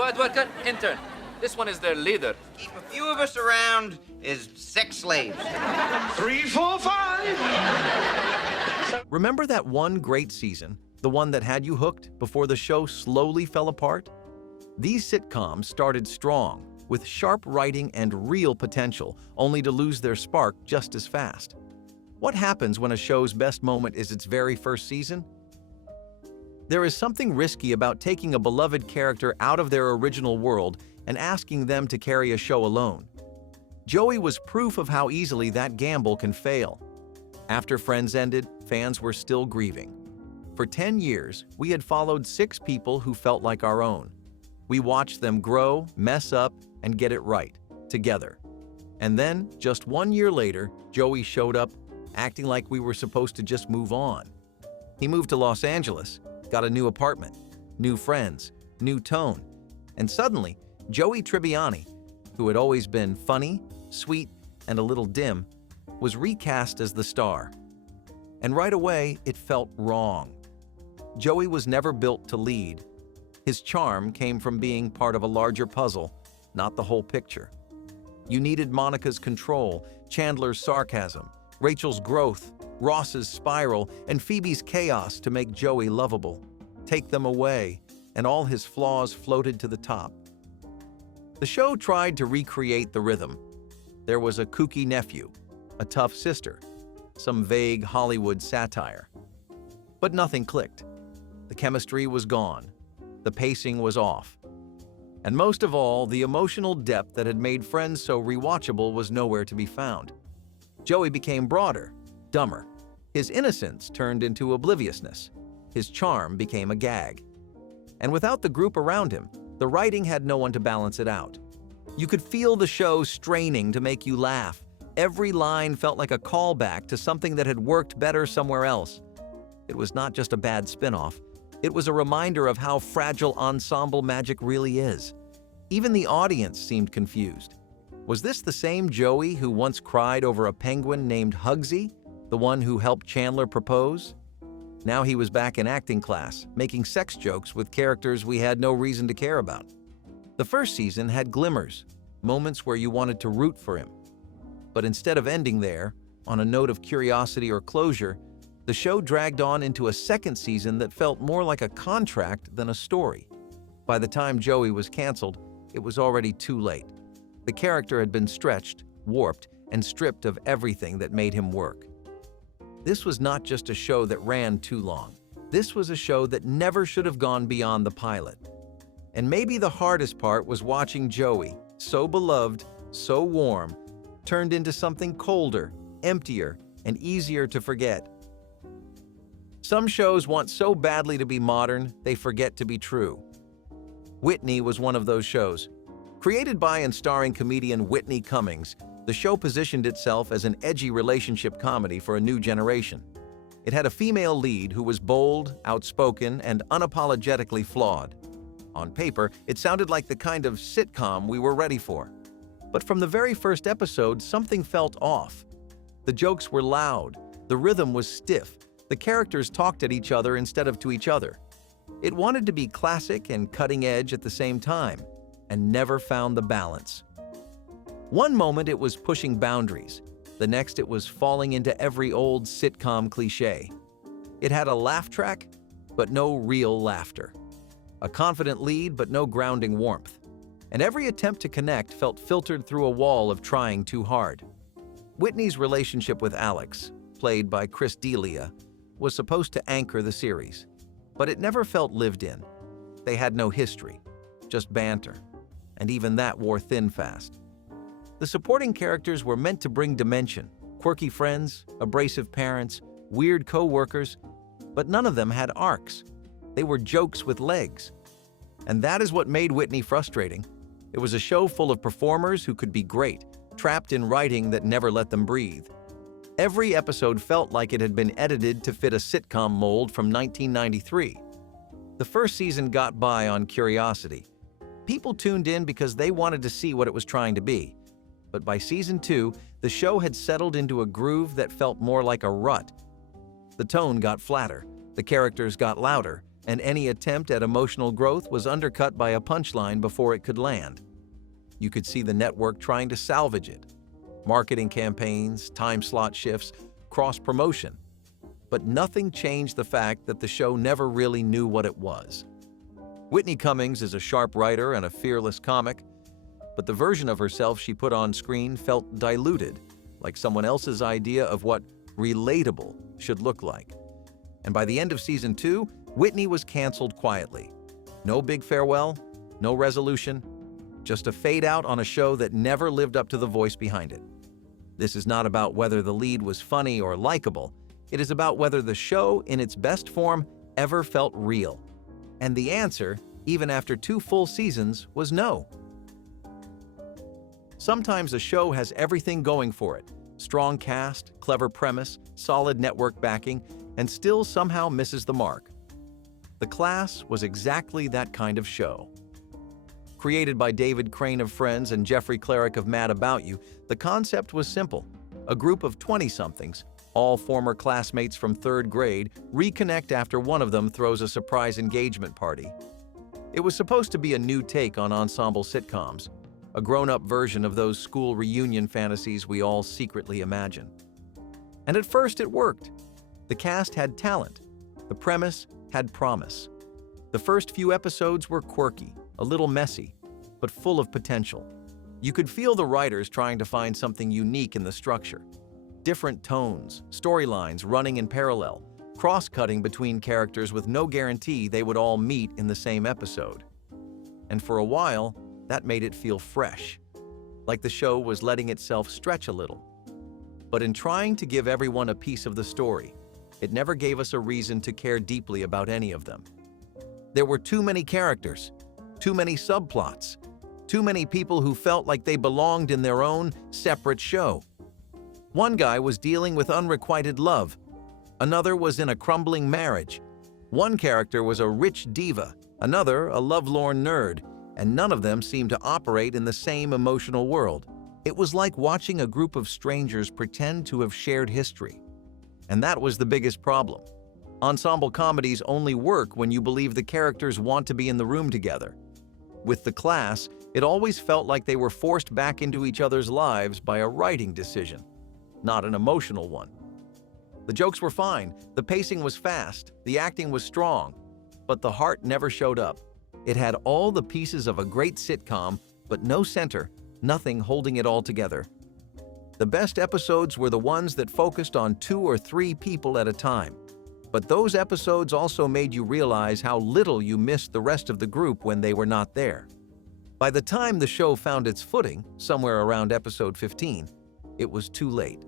Hello, advocate. Intern. This one is their leader. Keep a few of us around as sex slaves. 3, 4, 5. Remember that one great season, the one that had you hooked before the show slowly fell apart? These sitcoms started strong, with sharp writing and real potential, only to lose their spark just as fast. What happens when a show's best moment is its very first season? There is something risky about taking a beloved character out of their original world and asking them to carry a show alone. Joey was proof of how easily that gamble can fail. After Friends ended, fans were still grieving. For 10 years, we had followed 6 people who felt like our own. We watched them grow, mess up, and get it right, together. And then, just 1 year later, Joey showed up, acting like we were supposed to just move on. He moved to Los Angeles, got a new apartment, new friends, new tone, and suddenly, Joey Tribbiani, who had always been funny, sweet, and a little dim, was recast as the star. And right away, it felt wrong. Joey was never built to lead. His charm came from being part of a larger puzzle, not the whole picture. You needed Monica's control, Chandler's sarcasm, Rachel's growth, Ross's spiral, and Phoebe's chaos to make Joey lovable. Take them away, and all his flaws floated to the top. The show tried to recreate the rhythm. There was a kooky nephew, a tough sister, some vague Hollywood satire. But nothing clicked. The chemistry was gone. The pacing was off. And most of all, the emotional depth that had made Friends so rewatchable was nowhere to be found. Joey became broader, dumber. His innocence turned into obliviousness. His charm became a gag. And without the group around him, the writing had no one to balance it out. You could feel the show straining to make you laugh. Every line felt like a callback to something that had worked better somewhere else. It was not just a bad spinoff. It was a reminder of how fragile ensemble magic really is. Even the audience seemed confused. Was this the same Joey who once cried over a penguin named Hugsy, the one who helped Chandler propose? Now he was back in acting class, making sex jokes with characters we had no reason to care about. The first season had glimmers, moments where you wanted to root for him. But instead of ending there, on a note of curiosity or closure, the show dragged on into a second season that felt more like a contract than a story. By the time Joey was canceled, it was already too late. The character had been stretched, warped, and stripped of everything that made him work. This was not just a show that ran too long. This was a show that never should have gone beyond the pilot. And maybe the hardest part was watching Joey, so beloved, so warm, turned into something colder, emptier, and easier to forget. Some shows want so badly to be modern, they forget to be true. Whitney was one of those shows. Created by and starring comedian Whitney Cummings, the show positioned itself as an edgy relationship comedy for a new generation. It had a female lead who was bold, outspoken, and unapologetically flawed. On paper, it sounded like the kind of sitcom we were ready for. But from the very first episode, something felt off. The jokes were loud, the rhythm was stiff, the characters talked at each other instead of to each other. It wanted to be classic and cutting edge at the same time, and never found the balance. One moment it was pushing boundaries, the next it was falling into every old sitcom cliché. It had a laugh track, but no real laughter. A confident lead, but no grounding warmth. And every attempt to connect felt filtered through a wall of trying too hard. Whitney's relationship with Alex, played by Chris D'Elia, was supposed to anchor the series, but it never felt lived in. They had no history, just banter, and even that wore thin fast. The supporting characters were meant to bring dimension, quirky friends, abrasive parents, weird co-workers, but none of them had arcs. They were jokes with legs. And that is what made Whitney frustrating. It was a show full of performers who could be great, trapped in writing that never let them breathe. Every episode felt like it had been edited to fit a sitcom mold from 1993. The first season got by on curiosity. People tuned in because they wanted to see what it was trying to be. But by season 2, the show had settled into a groove that felt more like a rut. The tone got flatter, the characters got louder, and any attempt at emotional growth was undercut by a punchline before it could land. You could see the network trying to salvage it. Marketing campaigns, time slot shifts, cross-promotion. But nothing changed the fact that the show never really knew what it was. Whitney Cummings is a sharp writer and a fearless comic, but the version of herself she put on screen felt diluted, like someone else's idea of what relatable should look like. And by the end of season 2, Whitney was canceled quietly. No big farewell, no resolution, just a fade out on a show that never lived up to the voice behind it. This is not about whether the lead was funny or likable. It is about whether the show, in its best form, ever felt real. And the answer, even after 2 full seasons, was no. Sometimes a show has everything going for it. Strong cast, clever premise, solid network backing, and still somehow misses the mark. The Class was exactly that kind of show. Created by David Crane of Friends and Jeffrey Klarick of Mad About You, the concept was simple. A group of 20-somethings, all former classmates from 3rd grade, reconnect after one of them throws a surprise engagement party. It was supposed to be a new take on ensemble sitcoms, a grown-up version of those school reunion fantasies we all secretly imagine. And at first it worked. The cast had talent. The premise had promise. The first few episodes were quirky, a little messy, but full of potential. You could feel the writers trying to find something unique in the structure. Different tones, storylines running in parallel, cross-cutting between characters with no guarantee they would all meet in the same episode. And for a while, that made it feel fresh, like the show was letting itself stretch a little. But in trying to give everyone a piece of the story, it never gave us a reason to care deeply about any of them. There were too many characters, too many subplots, too many people who felt like they belonged in their own separate show. One guy was dealing with unrequited love. Another was in a crumbling marriage. One character was a rich diva, another a lovelorn nerd, and none of them seemed to operate in the same emotional world. It was like watching a group of strangers pretend to have shared history. And that was the biggest problem. Ensemble comedies only work when you believe the characters want to be in the room together. With The Class, it always felt like they were forced back into each other's lives by a writing decision, not an emotional one. The jokes were fine, the pacing was fast, the acting was strong, but the heart never showed up. It had all the pieces of a great sitcom, but no center, nothing holding it all together. The best episodes were the ones that focused on 2 or 3 people at a time. But those episodes also made you realize how little you missed the rest of the group when they were not there. By the time the show found its footing, somewhere around episode 15, it was too late.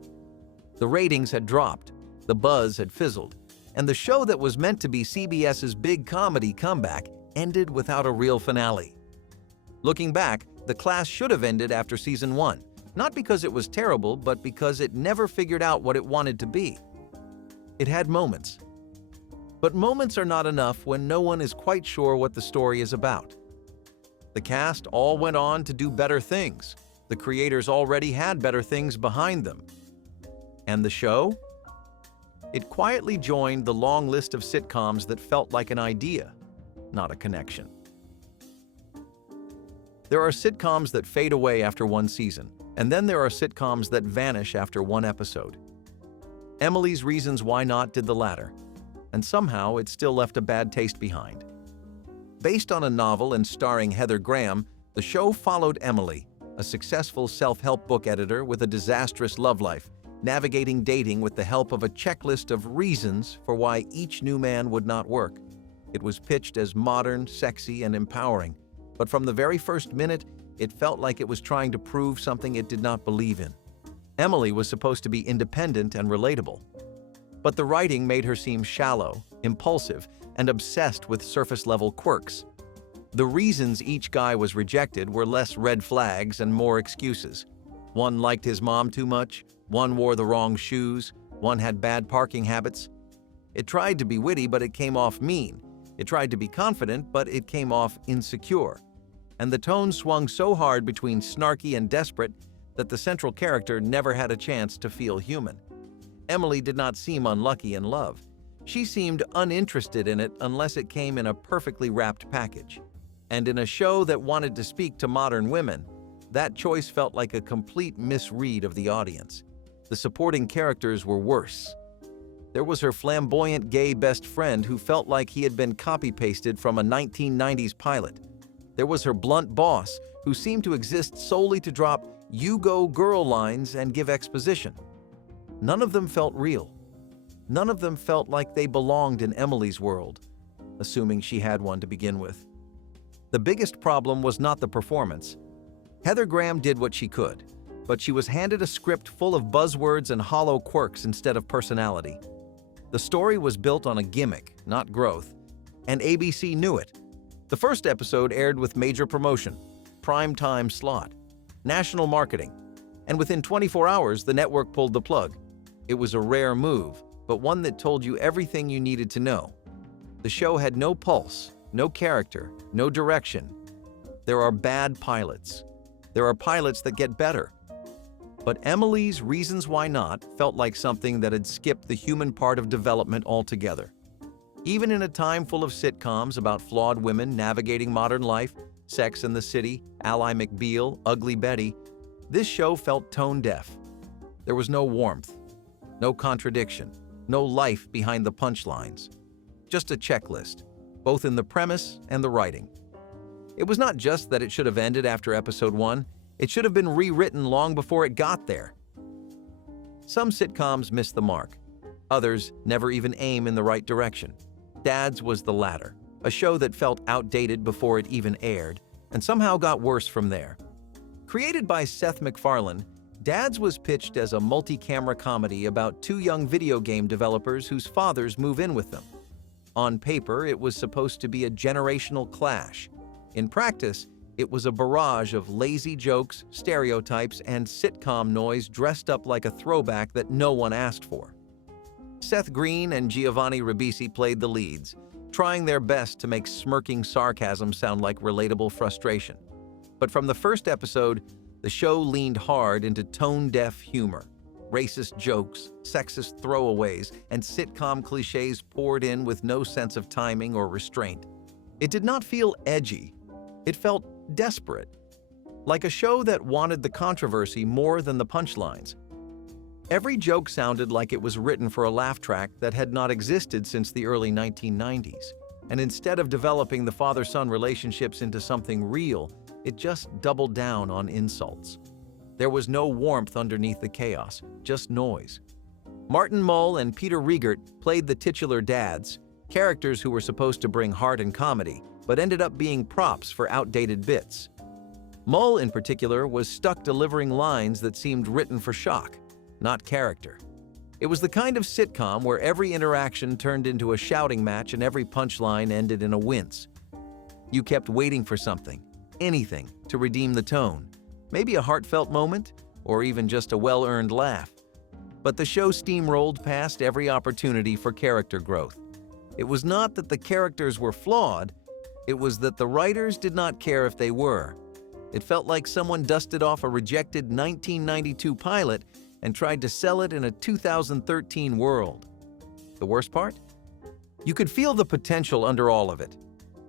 The ratings had dropped, the buzz had fizzled, and the show that was meant to be CBS's big comedy comeback ended without a real finale. Looking back, The Class should have ended after season 1, not because it was terrible, but because it never figured out what it wanted to be. It had moments. But moments are not enough when no one is quite sure what the story is about. The cast all went on to do better things. The creators already had better things behind them. And the show? It quietly joined the long list of sitcoms that felt like an idea, not a connection. There are sitcoms that fade away after one season, and then there are sitcoms that vanish after one episode. Emily's Reasons Why Not did the latter, and somehow it still left a bad taste behind. Based on a novel and starring Heather Graham, the show followed Emily, a successful self-help book editor with a disastrous love life, navigating dating with the help of a checklist of reasons for why each new man would not work. It was pitched as modern, sexy, and empowering, but from the very first minute, it felt like it was trying to prove something it did not believe in. Emily was supposed to be independent and relatable, but the writing made her seem shallow, impulsive, and obsessed with surface-level quirks. The reasons each guy was rejected were less red flags and more excuses. One liked his mom too much, one wore the wrong shoes, one had bad parking habits. It tried to be witty, but it came off mean. It tried to be confident, but it came off insecure. And the tone swung so hard between snarky and desperate that the central character never had a chance to feel human. Emily did not seem unlucky in love. She seemed uninterested in it unless it came in a perfectly wrapped package. And in a show that wanted to speak to modern women, that choice felt like a complete misread of the audience. The supporting characters were worse. There was her flamboyant gay best friend who felt like he had been copy-pasted from a 1990s pilot. There was her blunt boss who seemed to exist solely to drop "you go girl" lines and give exposition. None of them felt real. None of them felt like they belonged in Emily's world, assuming she had one to begin with. The biggest problem was not the performance. Heather Graham did what she could, but she was handed a script full of buzzwords and hollow quirks instead of personality. The story was built on a gimmick, not growth, and ABC knew it. The first episode aired with major promotion, prime time slot, national marketing, and within 24 hours the network pulled the plug. It was a rare move, but one that told you everything you needed to know. The show had no pulse, no character, no direction. There are bad pilots. There are pilots that get better. But Emily's Reasons Why Not felt like something that had skipped the human part of development altogether. Even in a time full of sitcoms about flawed women navigating modern life, Sex and the City, Ally McBeal, Ugly Betty, this show felt tone-deaf. There was no warmth, no contradiction, no life behind the punchlines. Just a checklist, both in the premise and the writing. It was not just that it should have ended after episode 1, it should have been rewritten long before it got there. Some sitcoms miss the mark. Others never even aim in the right direction. Dad's was the latter, a show that felt outdated before it even aired, and somehow got worse from there. Created by Seth MacFarlane, Dad's was pitched as a multi-camera comedy about two young video game developers whose fathers move in with them. On paper, it was supposed to be a generational clash. In practice, it was a barrage of lazy jokes, stereotypes, and sitcom noise dressed up like a throwback that no one asked for. Seth Green and Giovanni Ribisi played the leads, trying their best to make smirking sarcasm sound like relatable frustration. But from the first episode, the show leaned hard into tone-deaf humor. Racist jokes, sexist throwaways, and sitcom cliches poured in with no sense of timing or restraint. It did not feel edgy. It felt desperate, like a show that wanted the controversy more than the punchlines. Every joke sounded like it was written for a laugh track that had not existed since the early 1990s. And instead of developing the father-son relationships into something real, it just doubled down on insults. There was no warmth underneath the chaos, just noise. Martin Mull and Peter Riegert played the titular dads, characters who were supposed to bring heart and comedy, but ended up being props for outdated bits. Mull, in particular, was stuck delivering lines that seemed written for shock, not character. It was the kind of sitcom where every interaction turned into a shouting match and every punchline ended in a wince. You kept waiting for something, anything, to redeem the tone. Maybe a heartfelt moment, or even just a well-earned laugh. But the show steamrolled past every opportunity for character growth. It was not that the characters were flawed, it was that the writers did not care if they were. It felt like someone dusted off a rejected 1992 pilot and tried to sell it in a 2013 world. The worst part? You could feel the potential under all of it.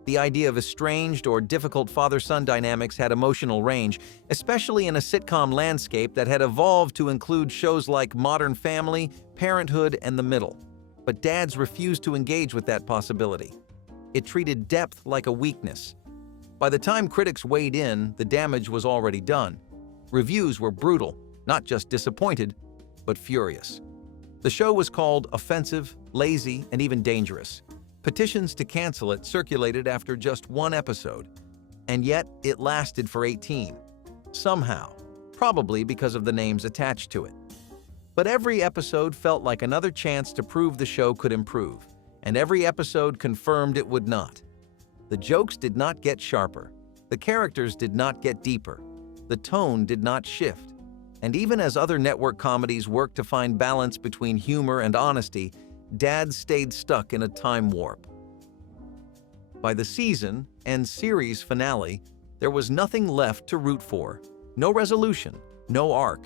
The idea of estranged or difficult father-son dynamics had emotional range, especially in a sitcom landscape that had evolved to include shows like Modern Family, Parenthood, and The Middle. But dads refused to engage with that possibility. It treated depth like a weakness. By the time critics weighed in, the damage was already done. Reviews were brutal, not just disappointed, but furious. The show was called offensive, lazy, and even dangerous. Petitions to cancel it circulated after just one episode, and yet it lasted for 18. Somehow, probably because of the names attached to it. But every episode felt like another chance to prove the show could improve, and every episode confirmed it would not. The jokes did not get sharper, the characters did not get deeper, the tone did not shift. And even as other network comedies worked to find balance between humor and honesty, Dad stayed stuck in a time warp. By the season and series finale, there was nothing left to root for. No resolution, no arc.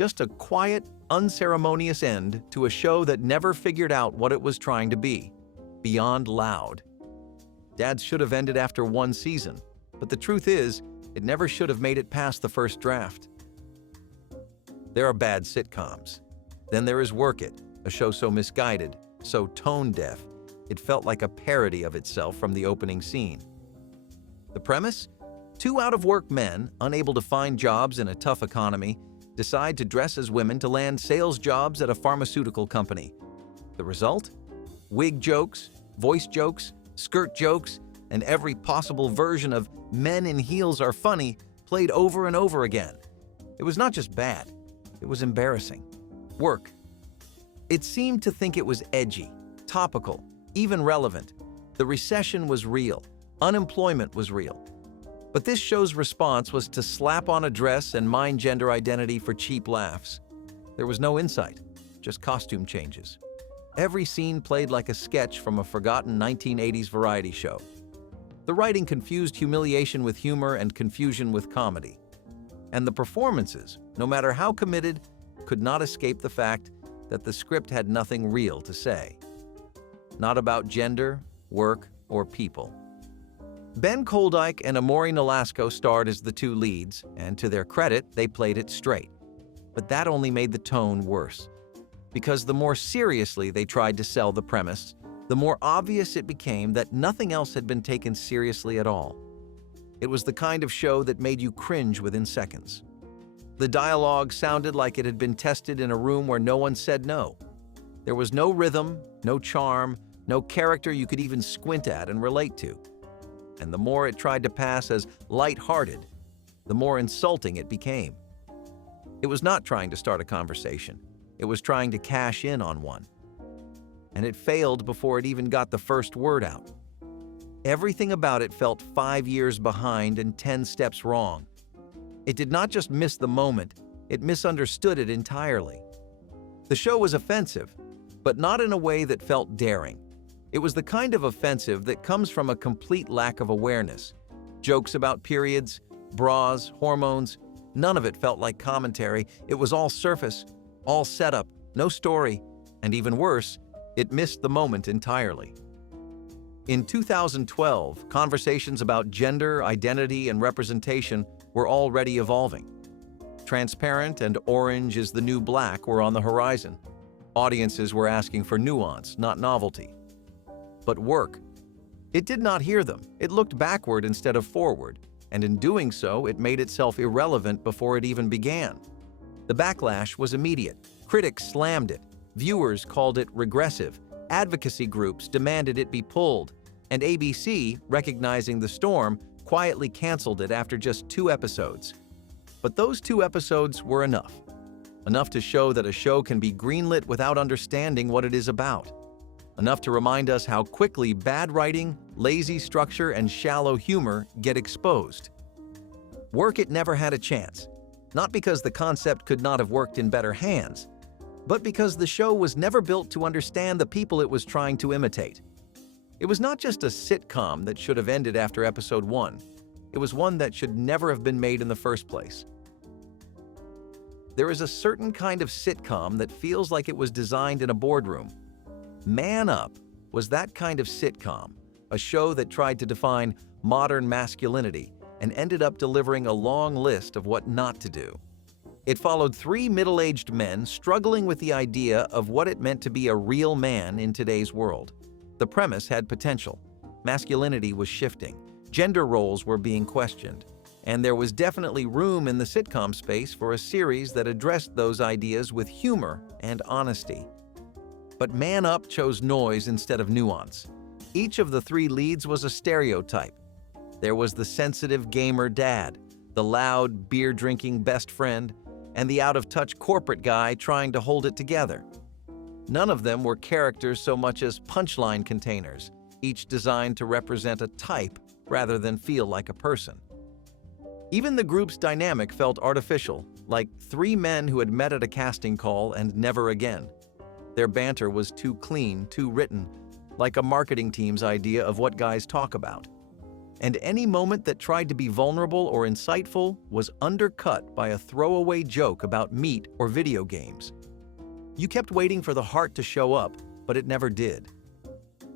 Just a quiet, unceremonious end to a show that never figured out what it was trying to be. Beyond loud. Dads should have ended after one season, but the truth is, it never should have made it past the first draft. There are bad sitcoms. Then there is Work It, a show so misguided, so tone-deaf, it felt like a parody of itself from the opening scene. The premise? Two out-of-work men, unable to find jobs in a tough economy, decide to dress as women to land sales jobs at a pharmaceutical company. The result? Wig jokes, voice jokes, skirt jokes, and every possible version of men in heels are funny played over and over again. It was not just bad, it was embarrassing. Work. It seemed to think it was edgy, topical, even relevant. The recession was real, unemployment was real. But this show's response was to slap on a dress and mine gender identity for cheap laughs. There was no insight, just costume changes. Every scene played like a sketch from a forgotten 1980s variety show. The writing confused humiliation with humor and confusion with comedy. And the performances, no matter how committed, could not escape the fact that the script had nothing real to say. Not about gender, work, or people. Ben Koldyke and Amaury Nolasco starred as the two leads, and to their credit, they played it straight. But that only made the tone worse. Because the more seriously they tried to sell the premise, the more obvious it became that nothing else had been taken seriously at all. It was the kind of show that made you cringe within seconds. The dialogue sounded like it had been tested in a room where no one said no. There was no rhythm, no charm, no character you could even squint at and relate to. And the more it tried to pass as light-hearted, the more insulting it became. It was not trying to start a conversation. It was trying to cash in on one. And it failed before it even got the first word out. Everything about it felt 5 years behind and 10 steps wrong. It did not just miss the moment, it misunderstood it entirely. The show was offensive, but not in a way that felt daring. It was the kind of offensive that comes from a complete lack of awareness. Jokes about periods, bras, hormones, none of it felt like commentary. It was all surface, all setup, no story, and even worse, it missed the moment entirely. In 2012, conversations about gender, identity, and representation were already evolving. Transparent and orange is the new black were on the horizon. Audiences were asking for nuance, not novelty. But work. It did not hear them. It looked backward instead of forward, and in doing so, it made itself irrelevant before it even began. The backlash was immediate. Critics slammed it. Viewers called it regressive. Advocacy groups demanded it be pulled. And ABC, recognizing the storm, quietly canceled it after just 2 episodes. But those 2 episodes were enough. Enough to show that a show can be greenlit without understanding what it is about. Enough to remind us how quickly bad writing, lazy structure, and shallow humor get exposed. Work It never had a chance. Not because the concept could not have worked in better hands, but because the show was never built to understand the people it was trying to imitate. It was not just a sitcom that should have ended after episode 1. It was one that should never have been made in the first place. There is a certain kind of sitcom that feels like it was designed in a boardroom. Man Up was that kind of sitcom, a show that tried to define modern masculinity and ended up delivering a long list of what not to do. It followed 3 middle-aged men struggling with the idea of what it meant to be a real man in today's world. The premise had potential. Masculinity was shifting. Gender roles were being questioned. And there was definitely room in the sitcom space for a series that addressed those ideas with humor and honesty. But Man Up chose noise instead of nuance. Each of the 3 leads was a stereotype. There was the sensitive gamer dad, the loud, beer-drinking best friend, and the out-of-touch corporate guy trying to hold it together. None of them were characters so much as punchline containers, each designed to represent a type rather than feel like a person. Even the group's dynamic felt artificial, like 3 men who had met at a casting call and never again. Their banter was too clean, too written, like a marketing team's idea of what guys talk about. And any moment that tried to be vulnerable or insightful was undercut by a throwaway joke about meat or video games. You kept waiting for the heart to show up, but it never did.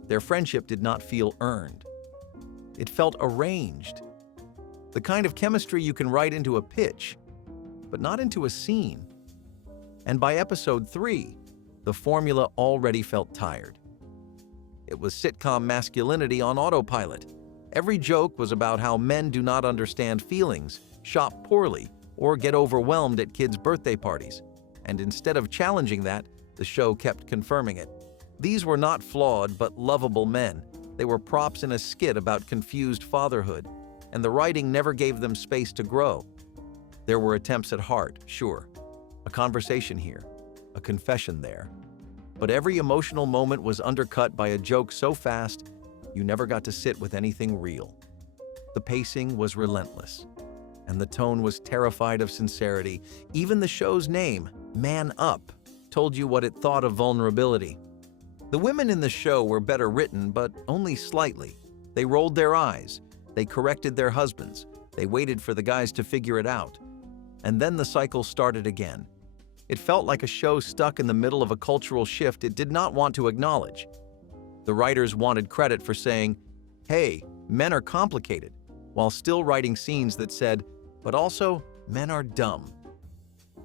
Their friendship did not feel earned. It felt arranged. The kind of chemistry you can write into a pitch, but not into a scene. And by episode 3, the formula already felt tired. It was sitcom masculinity on autopilot. Every joke was about how men do not understand feelings, shop poorly, or get overwhelmed at kids' birthday parties. And instead of challenging that, the show kept confirming it. These were not flawed but lovable men. They were props in a skit about confused fatherhood, and the writing never gave them space to grow. There were attempts at heart, sure. A conversation here, a confession there. But every emotional moment was undercut by a joke so fast, you never got to sit with anything real. The pacing was relentless, and the tone was terrified of sincerity. Even the show's name, Man Up, told you what it thought of vulnerability. The women in the show were better written, but only slightly. They rolled their eyes. They corrected their husbands. They waited for the guys to figure it out. And then the cycle started again. It felt like a show stuck in the middle of a cultural shift it did not want to acknowledge. The writers wanted credit for saying, "Hey, men are complicated," while still writing scenes that said, "But also, men are dumb."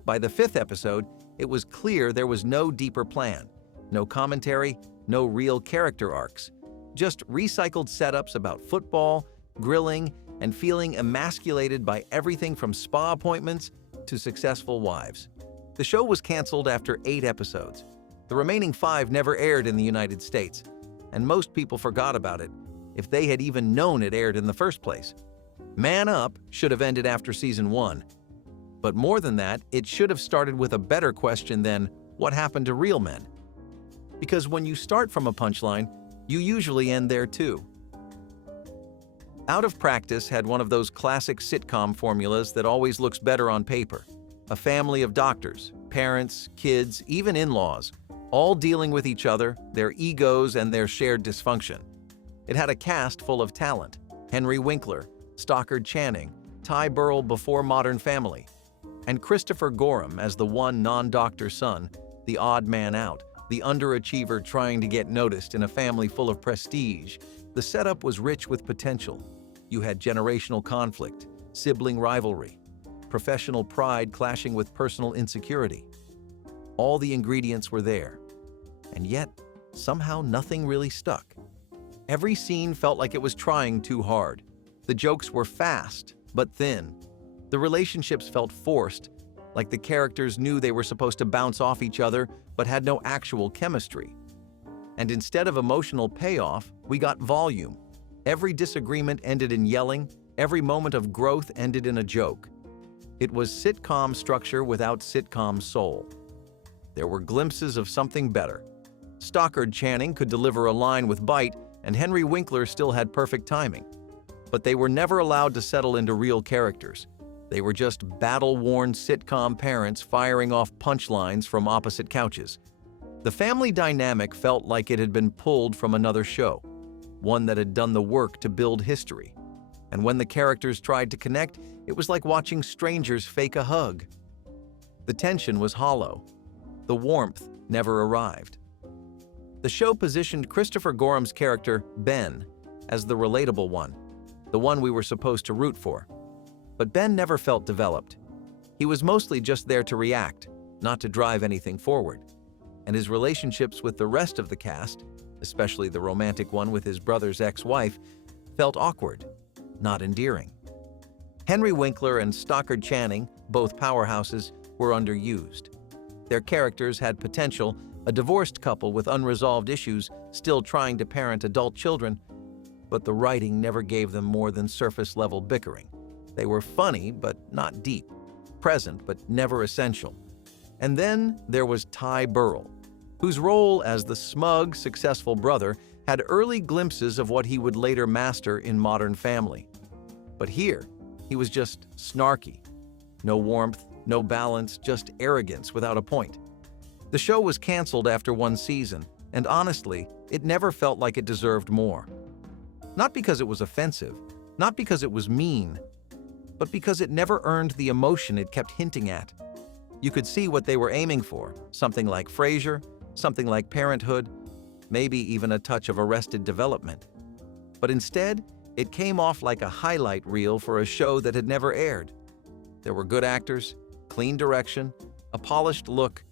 By the 5th episode, it was clear there was no deeper plan. No commentary, no real character arcs. Just recycled setups about football, grilling, and feeling emasculated by everything from spa appointments to successful wives. The show was canceled after 8 episodes. The remaining 5 never aired in the United States, and most people forgot about it, if they had even known it aired in the first place. Man Up should have ended after season 1. But more than that, it should have started with a better question than, what happened to real men? Because when you start from a punchline, you usually end there too. Out of Practice had one of those classic sitcom formulas that always looks better on paper. A family of doctors, parents, kids, even in-laws, all dealing with each other, their egos, and their shared dysfunction. It had a cast full of talent: Henry Winkler, Stockard Channing, Ty Burrell before Modern Family, and Christopher Gorham as the one non-doctor son, the odd man out, the underachiever trying to get noticed in a family full of prestige. The setup was rich with potential. You had generational conflict, sibling rivalry, professional pride clashing with personal insecurity. All the ingredients were there. And yet, somehow nothing really stuck. Every scene felt like it was trying too hard. The jokes were fast, but thin. The relationships felt forced, like the characters knew they were supposed to bounce off each other, but had no actual chemistry. And instead of emotional payoff, we got volume. Every disagreement ended in yelling, every moment of growth ended in a joke. It was sitcom structure without sitcom soul. There were glimpses of something better. Stockard Channing could deliver a line with bite, and Henry Winkler still had perfect timing. But they were never allowed to settle into real characters. They were just battle-worn sitcom parents firing off punchlines from opposite couches. The family dynamic felt like it had been pulled from another show, one that had done the work to build history. And when the characters tried to connect, it was like watching strangers fake a hug. The tension was hollow. The warmth never arrived. The show positioned Christopher Gorham's character, Ben, as the relatable one, the one we were supposed to root for. But Ben never felt developed. He was mostly just there to react, not to drive anything forward. And his relationships with the rest of the cast, especially the romantic one with his brother's ex-wife, felt awkward, not endearing. Henry Winkler and Stockard Channing, both powerhouses, were underused. Their characters had potential, a divorced couple with unresolved issues still trying to parent adult children, but the writing never gave them more than surface-level bickering. They were funny, but not deep, present, but never essential. And then there was Ty Burrell, whose role as the smug, successful brother had early glimpses of what he would later master in Modern Family. But here, he was just snarky. No warmth, no balance, just arrogance without a point. The show was canceled after 1 season, and honestly, it never felt like it deserved more. Not because it was offensive, Not because it was mean, but because it never earned the emotion it kept hinting at. You could see what they were aiming for, something like Frasier, something like Parenthood, maybe even a touch of Arrested Development. But instead, it came off like a highlight reel for a show that had never aired. There were good actors, clean direction, a polished look,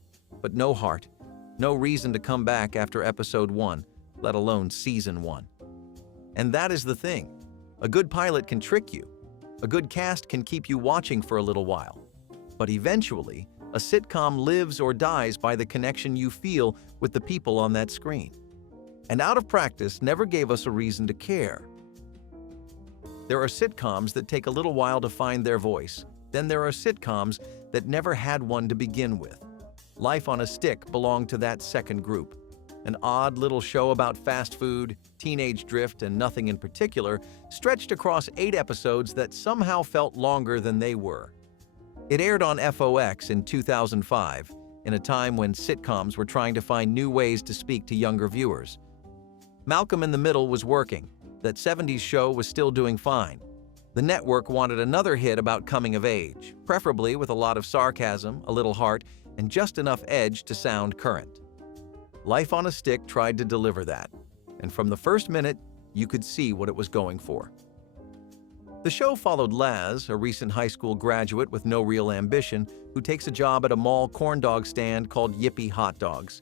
but no heart, no reason to come back after episode 1, let alone season 1. And that is the thing. A good pilot can trick you. A good cast can keep you watching for a little while. But eventually, a sitcom lives or dies by the connection you feel with the people on that screen. And Out of Practice never gave us a reason to care. There are sitcoms that take a little while to find their voice. Then there are sitcoms that never had one to begin with. Life on a Stick belonged to that second group. An odd little show about fast food, teenage drift, and nothing in particular, stretched across 8 episodes that somehow felt longer than they were. It aired on FOX in 2005, in a time when sitcoms were trying to find new ways to speak to younger viewers. Malcolm in the Middle was working. That 70s show was still doing fine. The network wanted another hit about coming of age, preferably with a lot of sarcasm, a little heart, and just enough edge to sound current. Life on a Stick tried to deliver that, and from the first minute, you could see what it was going for. The show followed Laz, a recent high school graduate with no real ambition, who takes a job at a mall corn dog stand called Yippee Hot Dogs.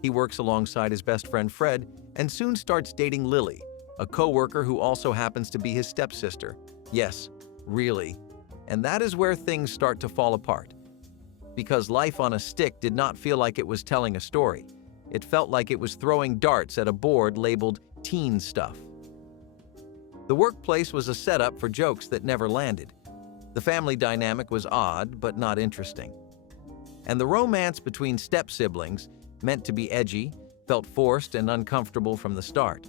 He works alongside his best friend Fred and soon starts dating Lily, a co-worker who also happens to be his stepsister. Yes, really. And that is where things start to fall apart. Because Life on a Stick did not feel like it was telling a story. It felt like it was throwing darts at a board labeled teen stuff. The workplace was a setup for jokes that never landed. The family dynamic was odd, but not interesting. And the romance between step-siblings, meant to be edgy, felt forced and uncomfortable from the start.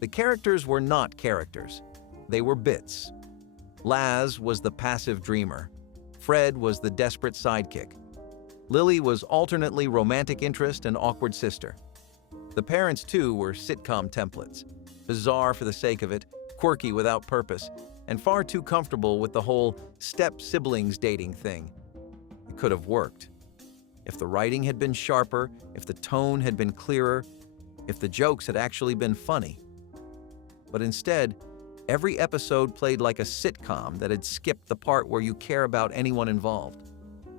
The characters were not characters. They were bits. Laz was the passive dreamer. Fred was the desperate sidekick. Lily was alternately romantic interest and awkward sister. The parents, too, were sitcom templates. Bizarre for the sake of it, quirky without purpose, and far too comfortable with the whole step-siblings dating thing. It could have worked. If the writing had been sharper, if the tone had been clearer, if the jokes had actually been funny. But instead, every episode played like a sitcom that had skipped the part where you care about anyone involved.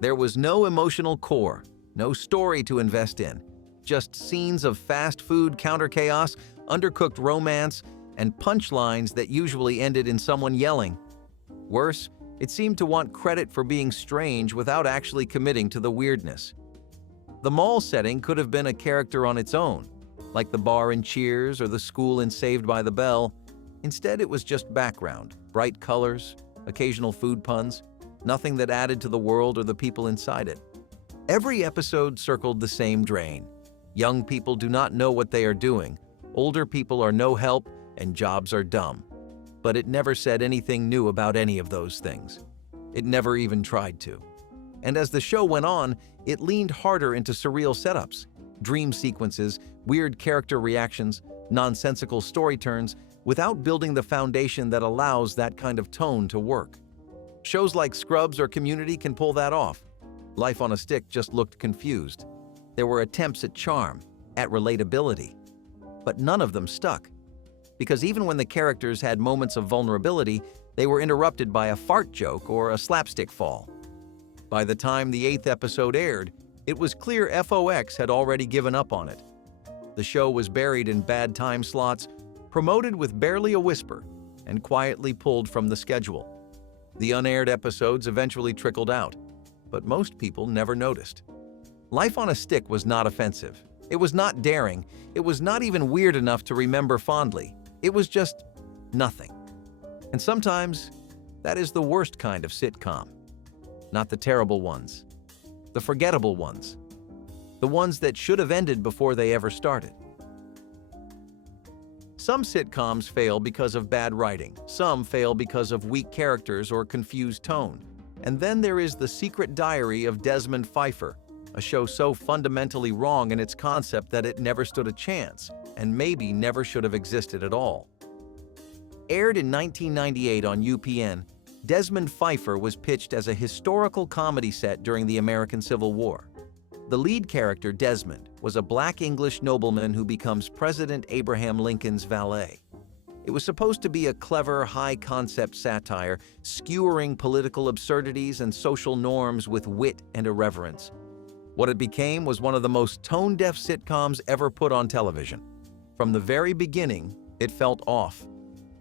There was no emotional core, no story to invest in, just scenes of fast food counter chaos, undercooked romance, and punchlines that usually ended in someone yelling. Worse, it seemed to want credit for being strange without actually committing to the weirdness. The mall setting could have been a character on its own, like the bar in Cheers or the school in Saved by the Bell. Instead, it was just background, bright colors, occasional food puns, nothing that added to the world or the people inside it. Every episode circled the same drain. Young people do not know what they are doing, older people are no help, and jobs are dumb. But it never said anything new about any of those things. It never even tried to. And as the show went on, it leaned harder into surreal setups, dream sequences, weird character reactions, nonsensical story turns, without building the foundation that allows that kind of tone to work. Shows like Scrubs or Community can pull that off. Life on a Stick just looked confused. There were attempts at charm, at relatability, but none of them stuck. Because even when the characters had moments of vulnerability, they were interrupted by a fart joke or a slapstick fall. By the time the 8th episode aired, it was clear FOX had already given up on it. The show was buried in bad time slots, promoted with barely a whisper, and quietly pulled from the schedule. The unaired episodes eventually trickled out, but most people never noticed. Life on a Stick was not offensive. It was not daring. It was not even weird enough to remember fondly. It was just nothing. And sometimes, that is the worst kind of sitcom. Not the terrible ones. The forgettable ones. The ones that should have ended before they ever started. Some sitcoms fail because of bad writing. Some fail because of weak characters or confused tone. And then there is The Secret Diary of Desmond Feifer, a show so fundamentally wrong in its concept that it never stood a chance, and maybe never should have existed at all. Aired in 1998 on UPN, Desmond Feifer was pitched as a historical comedy set during the American Civil War. The lead character, Desmond, was a black English nobleman who becomes President Abraham Lincoln's valet. It was supposed to be a clever, high-concept satire, skewering political absurdities and social norms with wit and irreverence. What it became was one of the most tone-deaf sitcoms ever put on television. From the very beginning, it felt off.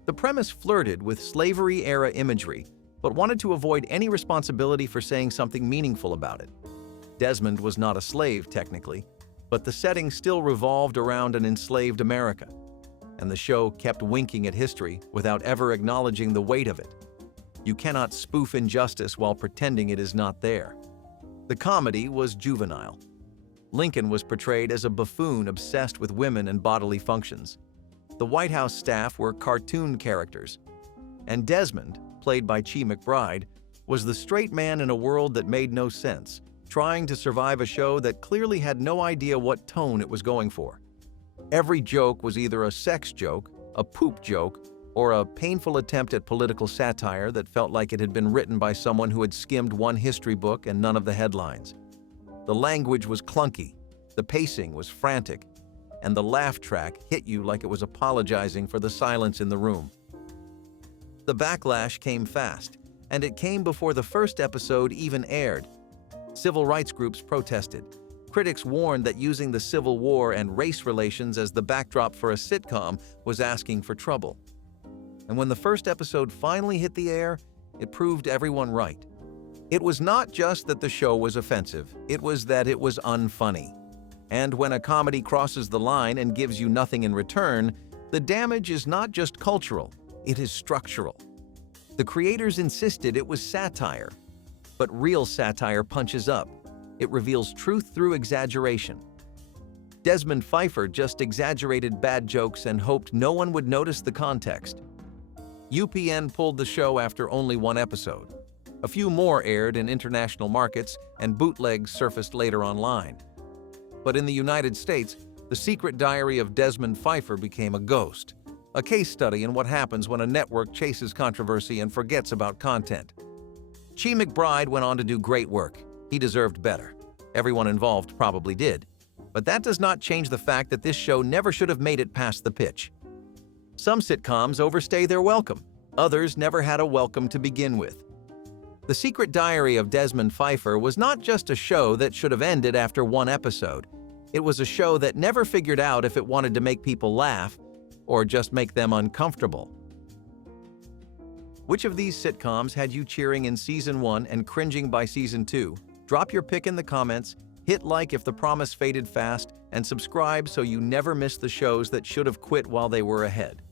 The premise flirted with slavery-era imagery, but wanted to avoid any responsibility for saying something meaningful about it. Desmond was not a slave, technically, but the setting still revolved around an enslaved America, and the show kept winking at history without ever acknowledging the weight of it. You cannot spoof injustice while pretending it is not there. The comedy was juvenile. Lincoln was portrayed as a buffoon obsessed with women and bodily functions. The White House staff were cartoon characters, and Desmond, played by Chi McBride, was the straight man in a world that made no sense, trying to survive a show that clearly had no idea what tone it was going for. Every joke was either a sex joke, a poop joke, or a painful attempt at political satire that felt like it had been written by someone who had skimmed one history book and none of the headlines. The language was clunky, the pacing was frantic, and the laugh track hit you like it was apologizing for the silence in the room. The backlash came fast, and it came before the first episode even aired. Civil rights groups protested. Critics warned that using the Civil War and race relations as the backdrop for a sitcom was asking for trouble. And when the first episode finally hit the air, it proved everyone right. It was not just that the show was offensive, it was that it was unfunny. And when a comedy crosses the line and gives you nothing in return, the damage is not just cultural, it is structural. The creators insisted it was satire, but real satire punches up. It reveals truth through exaggeration. Desmond Feifer just exaggerated bad jokes and hoped no one would notice the context. UPN pulled the show after only one episode. A few more aired in international markets, and bootlegs surfaced later online. But in the United States, The Secret Diary of Desmond Feifer became a ghost, a case study in what happens when a network chases controversy and forgets about content. Chi McBride went on to do great work. He deserved better. Everyone involved probably did. But that does not change the fact that this show never should have made it past the pitch. Some sitcoms overstay their welcome. Others never had a welcome to begin with. The Secret Diary of Desmond Feifer was not just a show that should have ended after one episode. It was a show that never figured out if it wanted to make people laugh or just make them uncomfortable. Which of these sitcoms had you cheering in Season 1 and cringing by Season 2? Drop your pick in the comments, hit like if the promise faded fast, and subscribe so you never miss the shows that should have quit while they were ahead.